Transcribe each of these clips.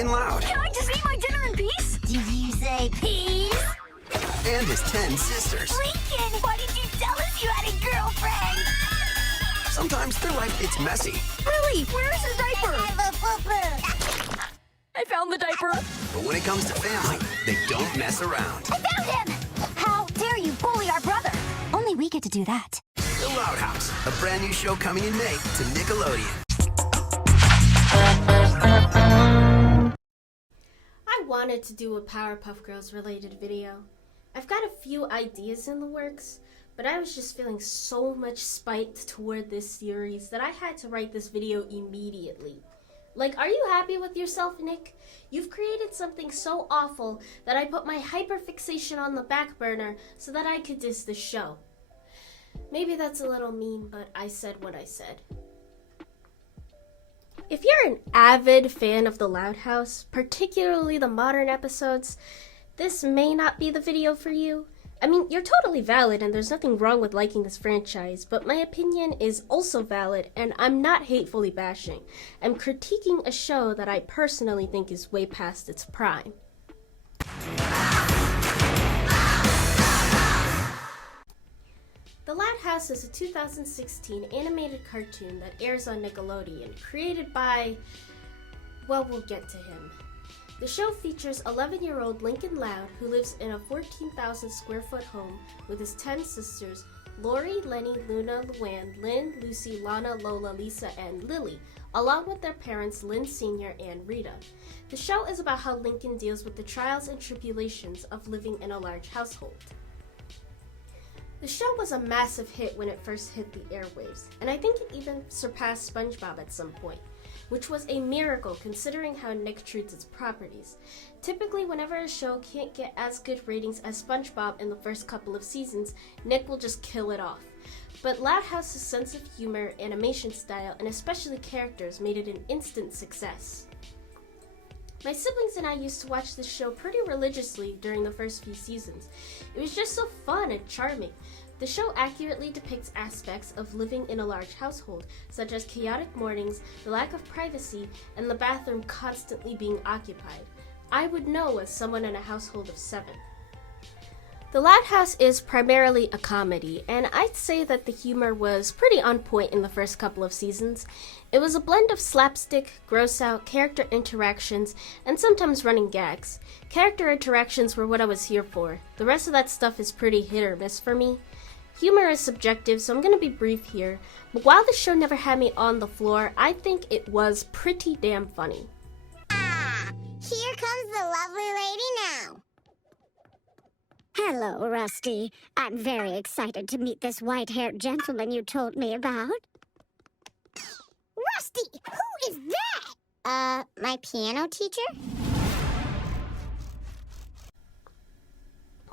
Lincoln Loud. Can I just eat my dinner in peace? Did you say peace? And his 10 sisters. Lincoln, why did you tell us you had a girlfriend? Sometimes their life gets messy. Really? Where's his diaper? I have a pooper. I found the diaper. But when it comes to family, they don't mess around. I found him! How dare you bully our brother? Only we get to do that. The Loud House, a brand new show coming in May to Nickelodeon. I wanted to do a Powerpuff Girls related video. I've got a few ideas in the works, but I was just feeling so much spite toward this series that I had to write this video immediately. Like, are you happy with yourself, Nick? You've created something so awful that I put my hyperfixation on the back burner so that I could diss the show. Maybe that's a little mean, but I said what I said. If you're an avid fan of The Loud House, particularly the modern episodes, this may not be the video for you. I mean, you're totally valid and there's nothing wrong with liking this franchise, but my opinion is also valid and I'm not hatefully bashing. I'm critiquing a show that I personally think is way past its prime. The Loud House is a 2016 animated cartoon that airs on Nickelodeon, created by, well, we'll get to him. The show features 11-year-old Lincoln Loud, who lives in a 14,000 square foot home with his 10 sisters, Lori, Lenny, Luna, Luann, Lynn, Lucy, Lana, Lola, Lisa, and Lily, along with their parents Lynn Sr. and Rita. The show is about how Lincoln deals with the trials and tribulations of living in a large household. The show was a massive hit when it first hit the airwaves, and I think it even surpassed SpongeBob at some point, which was a miracle considering how Nick treats its properties. Typically, whenever a show can't get as good ratings as SpongeBob in the first couple of seasons, Nick will just kill it off. But Loud House's sense of humor, animation style, and especially characters made it an instant success. My siblings and I used to watch this show pretty religiously during the first few seasons. It was just so fun and charming. The show accurately depicts aspects of living in a large household, such as chaotic mornings, the lack of privacy, and the bathroom constantly being occupied. I would know as someone in a household of 7. The Loud House is primarily a comedy, and I'd say that the humor was pretty on point in the first couple of seasons. It was a blend of slapstick, gross-out, character interactions, and sometimes running gags. Character interactions were what I was here for. The rest of that stuff is pretty hit or miss for me. Humor is subjective, so I'm going to be brief here, but while the show never had me on the floor, I think it was pretty damn funny. Ah, here comes the lovely lady now. Hello, Rusty. I'm very excited to meet this white-haired gentleman you told me about. Rusty, who is that? My piano teacher?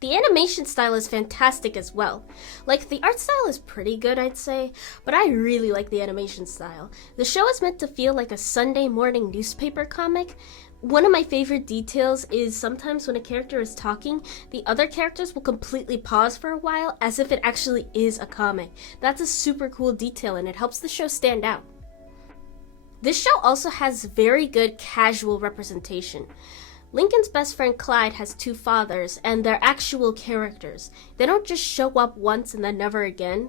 The animation style is fantastic as well. Like, the art style is pretty good, I'd say, but I really like the animation style. The show is meant to feel like a Sunday morning newspaper comic. One of my favorite details is sometimes when a character is talking, the other characters will completely pause for a while as if it actually is a comic. That's a super cool detail and it helps the show stand out. This show also has very good casual representation. Lincoln's best friend Clyde has 2 fathers, and they're actual characters. They don't just show up once and then never again.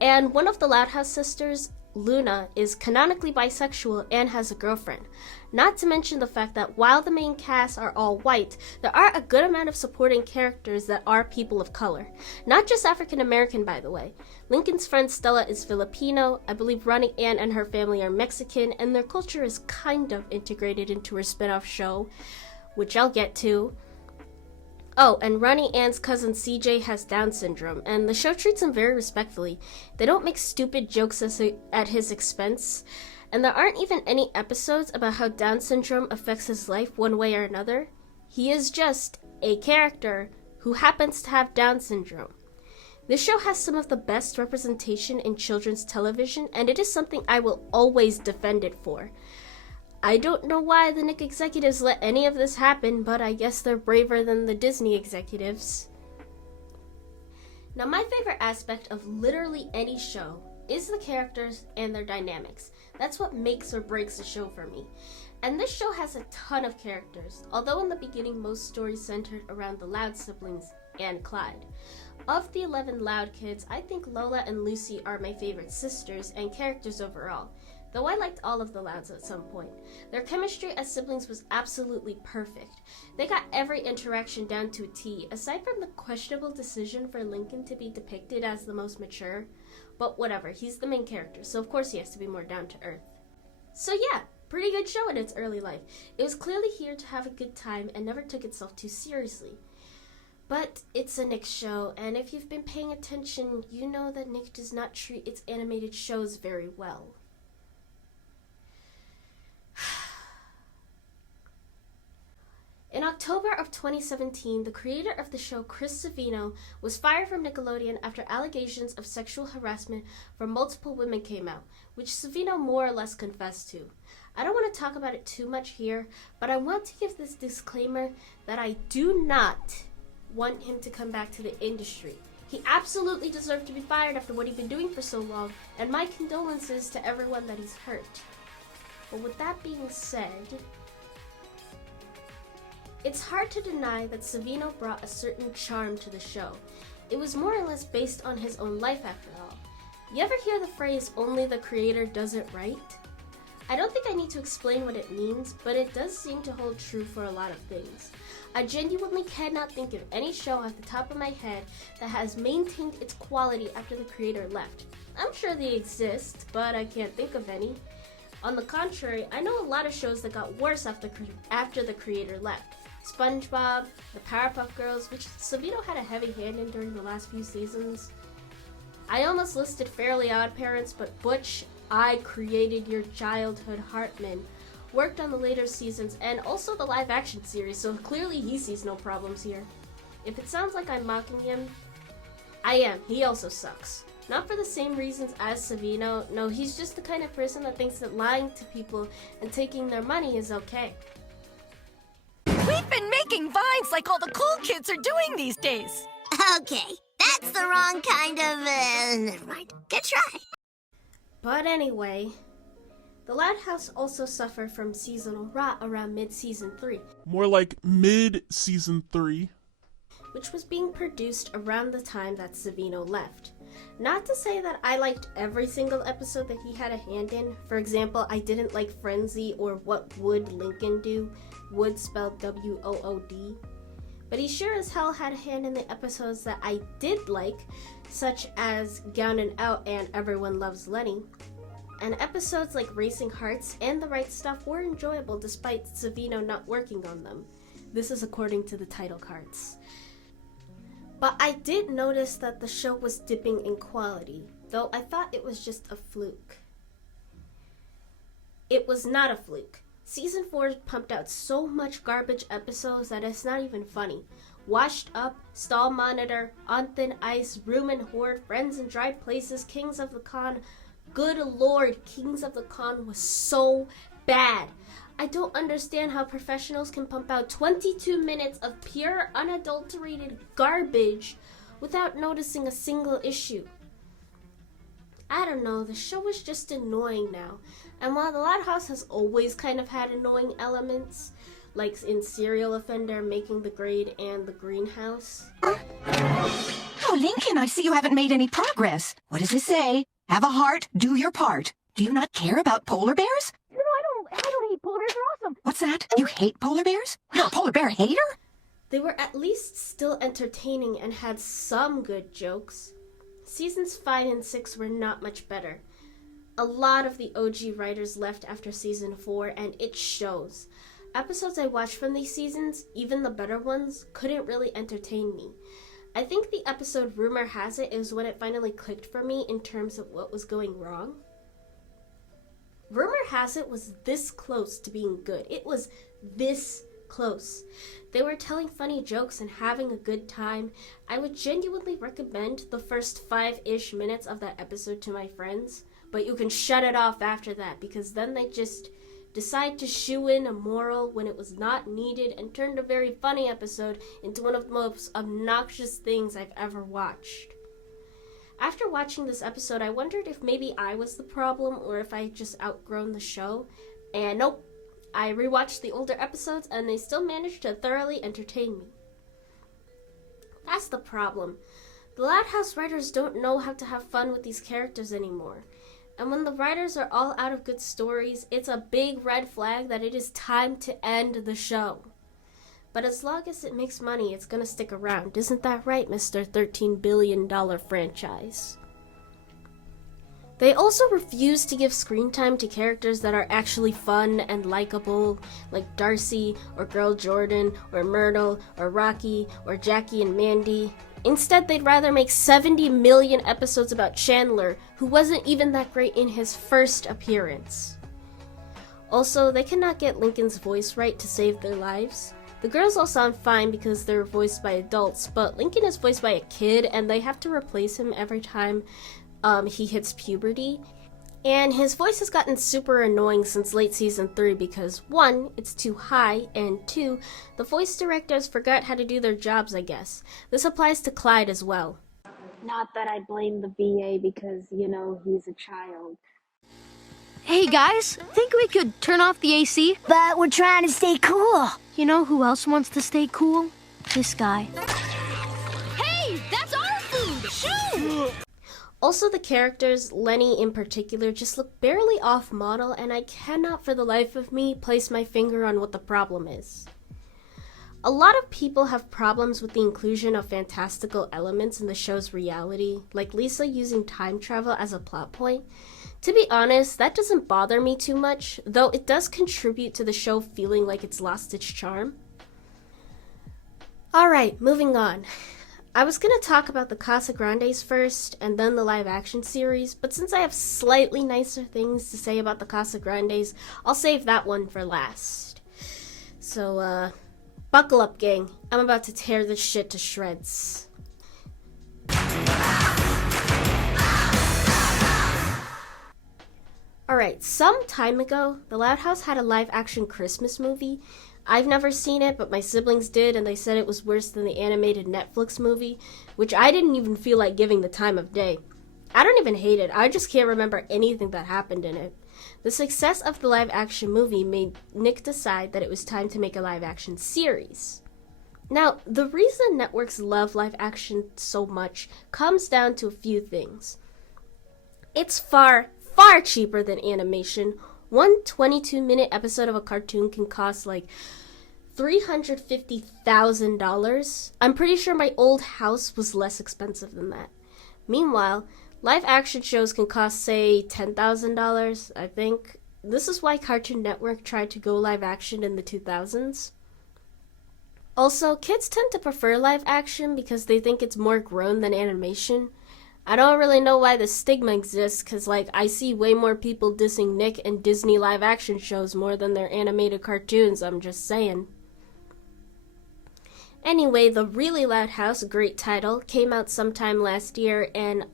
And one of the Loud House sisters, Luna, is canonically bisexual and has a girlfriend. Not to mention the fact that while the main cast are all white, there are a good amount of supporting characters that are people of color. Not just African American, by the way. Lincoln's friend Stella is Filipino, I believe Ronnie Ann and her family are Mexican, and their culture is kind of integrated into her spin-off show, which I'll get to. Oh, and Ronnie Ann's cousin CJ has Down syndrome, and the show treats him very respectfully. They don't make stupid jokes at his expense, and there aren't even any episodes about how Down syndrome affects his life one way or another. He is just a character who happens to have Down syndrome. This show has some of the best representation in children's television, and it is something I will always defend it for. I don't know why the Nick executives let any of this happen, but I guess they're braver than the Disney executives. Now, my favorite aspect of literally any show is the characters and their dynamics. That's what makes or breaks a show for me. And this show has a ton of characters, although in the beginning most stories centered around the Loud siblings and Clyde. Of the 11 Loud kids, I think Lola and Lucy are my favorite sisters and characters overall, though I liked all of the Louds at some point. Their chemistry as siblings was absolutely perfect. They got every interaction down to a T, aside from the questionable decision for Lincoln to be depicted as the most mature. But whatever, he's the main character, so of course he has to be more down to earth. So yeah, pretty good show in its early life. It was clearly here to have a good time and never took itself too seriously. But it's a Nick show, and if you've been paying attention, you know that Nick does not treat its animated shows very well. In October of 2017, the creator of the show, Chris SaviNO, was fired from Nickelodeon after allegations of sexual harassment from multiple women came out, which SaviNO more or less confessed to. I don't want to talk about it too much here, but I want to give this disclaimer that I do not want him to come back to the industry. He absolutely deserved to be fired after what he'd been doing for so long, and my condolences to everyone that he's hurt. But with that being said, it's hard to deny that SaviNO brought a certain charm to the show. It was more or less based on his own life after all. You ever hear the phrase, "only the creator does it right"? I don't think I need to explain what it means, but it does seem to hold true for a lot of things. I genuinely cannot think of any show at the top of my head that has maintained its quality after the creator left. I'm sure they exist, but I can't think of any. On the contrary, I know a lot of shows that got worse after the creator left. SpongeBob, the Powerpuff Girls, which SaviNO had a heavy hand in during the last few seasons. I almost listed Fairly Odd Parents, but Butch, I Created Your Childhood Hartman worked on the later seasons and also the live action series, so clearly he sees no problems here. If it sounds like I'm mocking him, I am. He also sucks. Not for the same reasons as SaviNO. No, he's just the kind of person that thinks that lying to people and taking their money is okay. We've been making vines like all the cool kids are doing these days. Okay, that's the wrong kind of, never mind. Good try. But anyway, the Loud House also suffered from seasonal rot around mid-season 3. More like mid-season 3. Which was being produced around the time that SaviNO left. Not to say that I liked every single episode that he had a hand in. For example, I didn't like Frenzy or What Would Lincoln Do? Would spelled W-O-O-D. But he sure as hell had a hand in the episodes that I did like, such as Gown and Out and Everyone Loves Lenny. And episodes like Racing Hearts and The Right Stuff were enjoyable despite SaviNO not working on them. This is according to the title cards. But I did notice that the show was dipping in quality, though I thought it was just a fluke. It was not a fluke. Season 4 pumped out so much garbage episodes that it's not even funny. Washed Up, Stall Monitor, On Thin Ice, Room and Horde, Friends in Dry Places, Kings of the Con. Good lord, Kings of the Con was so bad. I don't understand how professionals can pump out 22 minutes of pure, unadulterated garbage without noticing a single issue. I don't know, the show is just annoying now. And while The Loud House has always kind of had annoying elements, like in Serial Offender, Making the Grade, and The Greenhouse. Oh, Lincoln, I see you haven't made any progress. What does it say? Have a heart, do your part. Do you not care about polar bears? No, I don't hate polar bears. They're awesome. What's that? You hate polar bears? You're a polar bear hater? They were at least still entertaining and had some good jokes. Seasons 5 and 6 were not much better. A lot of the OG writers left after season 4, and it shows. Episodes I watched from these seasons, even the better ones, couldn't really entertain me. I think the episode Rumor Has It is when it finally clicked for me in terms of what was going wrong. Rumor Has It was this close to being good. It was this close. They were telling funny jokes and having a good time. I would genuinely recommend the first 5-ish minutes of that episode to my friends, but you can shut it off after that because then they just decide to shoe in a moral when it was not needed and turned a very funny episode into one of the most obnoxious things I've ever watched. After watching this episode, I wondered if maybe I was the problem or if I had just outgrown the show. And nope, I rewatched the older episodes and they still managed to thoroughly entertain me. That's the problem. The Loud House writers don't know how to have fun with these characters anymore. And when the writers are all out of good stories, it's a big red flag that it is time to end the show. But as long as it makes money, it's gonna stick around. Isn't that right, Mr. $13 billion franchise? They also refuse to give screen time to characters that are actually fun and likable, like Darcy, or Girl Jordan, or Myrtle, or Rocky, or Jackie and Mandy. Instead, they'd rather make 70 million episodes about Chandler, who wasn't even that great in his first appearance. Also, they cannot get Lincoln's voice right to save their lives. The girls all sound fine because they're voiced by adults, but Lincoln is voiced by a kid, and they have to replace him every time he hits puberty. And his voice has gotten super annoying since late season 3 because 1, it's too high, and 2, the voice directors forgot how to do their jobs, I guess. This applies to Clyde as well. Not that I blame the VA because, he's a child. Hey guys, think we could turn off the AC? But we're trying to stay cool. You know who else wants to stay cool? This guy. Hey, that's our food! Shoo! Also, the characters, Lenny in particular, just look barely off-model, and I cannot for the life of me place my finger on what the problem is. A lot of people have problems with the inclusion of fantastical elements in the show's reality, like Lisa using time travel as a plot point. To be honest, that doesn't bother me too much, though it does contribute to the show feeling like it's lost its charm. Alright, moving on. I was going to talk about the CasaGrandes first, and then the live-action series, but since I have slightly nicer things to say about the CasaGrandes, I'll save that one for last. So, buckle up, gang. I'm about to tear this shit to shreds. Alright, some time ago, the Loud House had a live-action Christmas movie. I've never seen it, but my siblings did, and they said it was worse than the animated Netflix movie, which I didn't even feel like giving the time of day. I don't even hate it, I just can't remember anything that happened in it. The success of the live-action movie made Nick decide that it was time to make a live-action series. Now, the reason networks love live-action so much comes down to a few things. It's far cheaper than animation. One 22-minute episode of a cartoon can cost like $350,000. I'm pretty sure my old house was less expensive than that. Meanwhile, live action shows can cost, say, $10,000, I think. This is why Cartoon Network tried to go live action in the 2000s. Also, kids tend to prefer live action because they think it's more grown than animation. I don't really know why the stigma exists, because, I see way more people dissing Nick and Disney live-action shows more than their animated cartoons, I'm just saying. Anyway, The Really Loud House, a great title, came out sometime last year, and,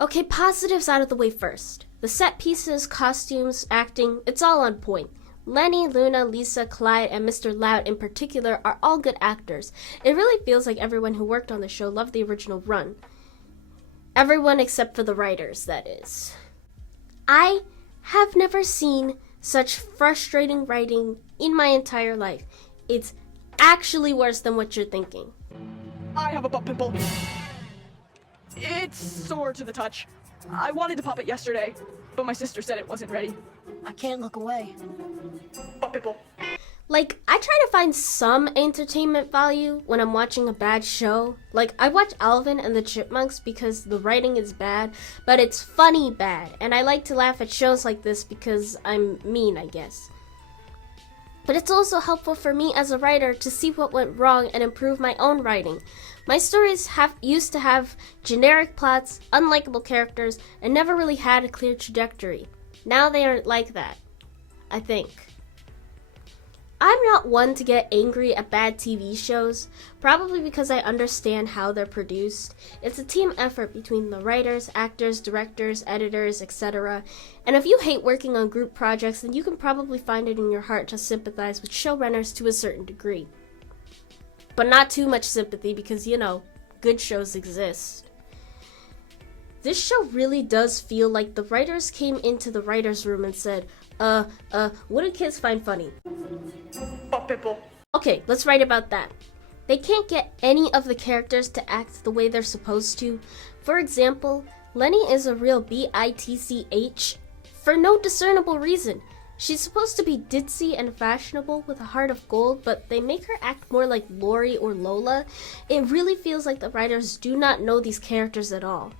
Okay, positives out of the way first. The set pieces, costumes, acting, it's all on point. Lenny, Luna, Lisa, Clyde, and Mr. Loud in particular are all good actors. It really feels like everyone who worked on the show loved the original run. Everyone except for the writers, that is. I have never seen such frustrating writing in my entire life. It's actually worse than what you're thinking. I have a butt pimple. It's sore to the touch. I wanted to pop it yesterday, but my sister said it wasn't ready. I can't look away. Butt pimple. I try to find some entertainment value when I'm watching a bad show. I watch Alvin and the Chipmunks because the writing is bad, but it's funny bad, and I like to laugh at shows like this because I'm mean, I guess. But it's also helpful for me as a writer to see what went wrong and improve my own writing. My stories used to have generic plots, unlikable characters, and never really had a clear trajectory. Now they aren't like that, I think. I'm not one to get angry at bad TV shows, probably because I understand how they're produced. It's a team effort between the writers, actors, directors, editors, etc. And if you hate working on group projects, then you can probably find it in your heart to sympathize with showrunners to a certain degree. But not too much sympathy because, good shows exist. This show really does feel like the writers came into the writer's room and said, what do kids find funny? Pop pimple. Okay, let's write about that. They can't get any of the characters to act the way they're supposed to. For example, Lenny is a real bitch for no discernible reason. She's supposed to be ditzy and fashionable with a heart of gold, but they make her act more like Lori or Lola. It really feels like the writers do not know these characters at all.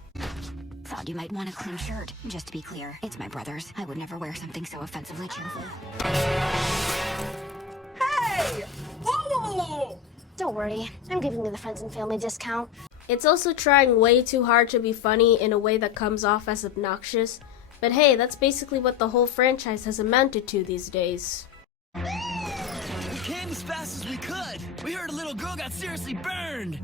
Thought you might want a clean shirt. Just to be clear, it's my brother's. I would never wear something so offensively cheerful. Hey! Whoa! Don't worry, I'm giving you the friends and family discount. It's also trying way too hard to be funny in a way that comes off as obnoxious. But hey, that's basically what the whole franchise has amounted to these days. We came as fast as we could. We heard a little girl got seriously burned.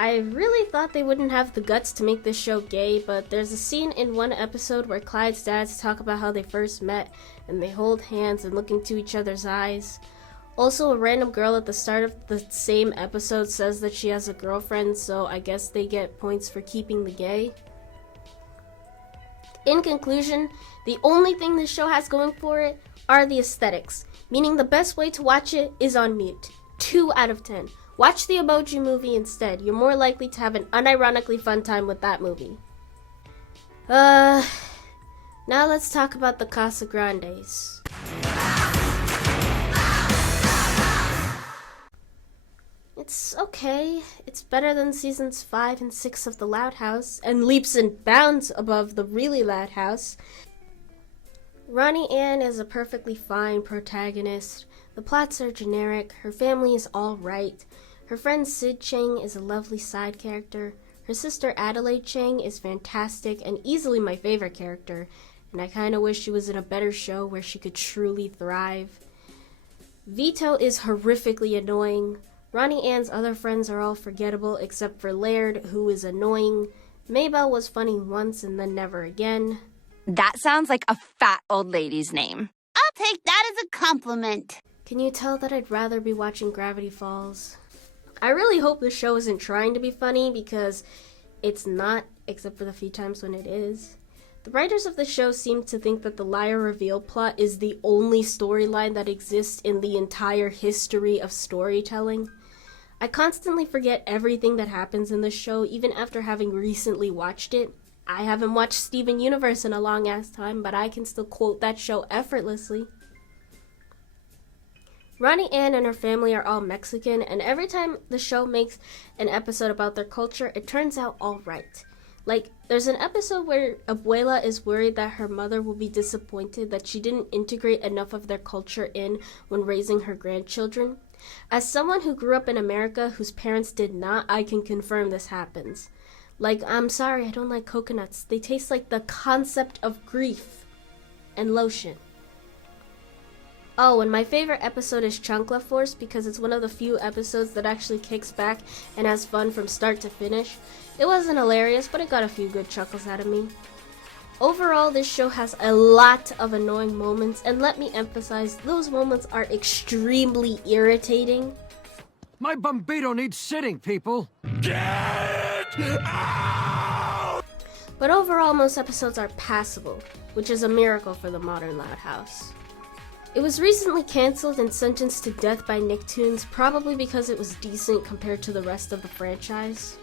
I really thought they wouldn't have the guts to make this show gay, but there's a scene in one episode where Clyde's dads talk about how they first met, and they hold hands and look into each other's eyes. Also, a random girl at the start of the same episode says that she has a girlfriend, so I guess they get points for keeping the gay. In conclusion, the only thing this show has going for it are the aesthetics, meaning the best way to watch it is on mute. 2 out of 10. Watch the Emoji Movie instead. You're more likely to have an unironically fun time with that movie. Now let's talk about the CasaGrandes. It's okay. It's better than seasons 5 and 6 of The Loud House, and leaps and bounds above The Really Loud House. Ronnie Ann is a perfectly fine protagonist. The plots are generic. Her family is alright. Her friend Sid Chang is a lovely side character. Her sister Adelaide Chang is fantastic and easily my favorite character, and I kinda wish she was in a better show where she could truly thrive. Vito is horrifically annoying. Ronnie Ann's other friends are all forgettable except for Laird, who is annoying. Maybelle was funny once and then never again. That sounds like a fat old lady's name. I'll take that as a compliment. Can you tell that I'd rather be watching Gravity Falls? I really hope the show isn't trying to be funny because it's not, except for the few times when it is. The writers of the show seem to think that the liar reveal plot is the only storyline that exists in the entire history of storytelling. I constantly forget everything that happens in the show even after having recently watched it. I haven't watched Steven Universe in a long ass time, but I can still quote that show effortlessly. Ronnie Ann and her family are all Mexican, and every time the show makes an episode about their culture, it turns out all right. Like, there's an episode where Abuela is worried that her mother will be disappointed that she didn't integrate enough of their culture in when raising her grandchildren. As someone who grew up in America whose parents did not, I can confirm this happens. Like, I'm sorry, I don't like coconuts. They taste like the concept of grief and lotion. Oh, and my favorite episode is Chancla Force because it's one of the few episodes that actually kicks back and has fun from start to finish. It wasn't hilarious, but it got a few good chuckles out of me. Overall, this show has a lot of annoying moments, and let me emphasize, those moments are extremely irritating. My Bombito needs sitting, people. Get out! But overall, most episodes are passable, which is a miracle for the modern Loud House. It was recently cancelled and sentenced to death by Nicktoons, probably because it was decent compared to the rest of the franchise.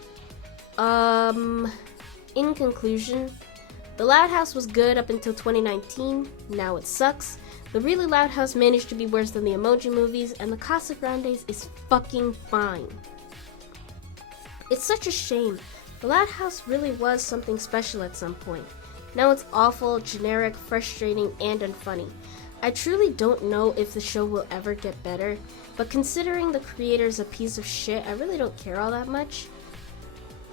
In conclusion, The Loud House was good up until 2019, now it sucks. The Really Loud House managed to be worse than the Emoji Movies, and the CasaGrandes is fucking fine. It's such a shame. The Loud House really was something special at some point. Now it's awful, generic, frustrating, and unfunny. I truly don't know if the show will ever get better, but considering the creator's a piece of shit, I really don't care all that much.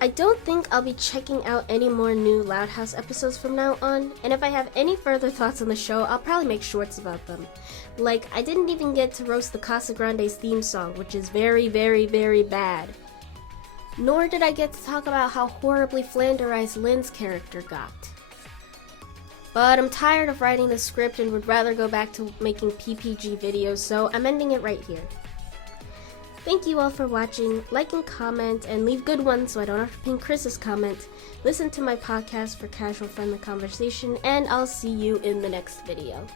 I don't think I'll be checking out any more new Loud House episodes from now on, and if I have any further thoughts on the show, I'll probably make shorts about them. Like, I didn't even get to roast the CasaGrandes theme song, which is very, very, very bad. Nor did I get to talk about how horribly flanderized Lynn's character got. But I'm tired of writing the script and would rather go back to making PPG videos, so I'm ending it right here. Thank you all for watching. Like and comment, and leave good ones so I don't have to pin Chris's comment. Listen to my podcast for casual friendly conversation, and I'll see you in the next video.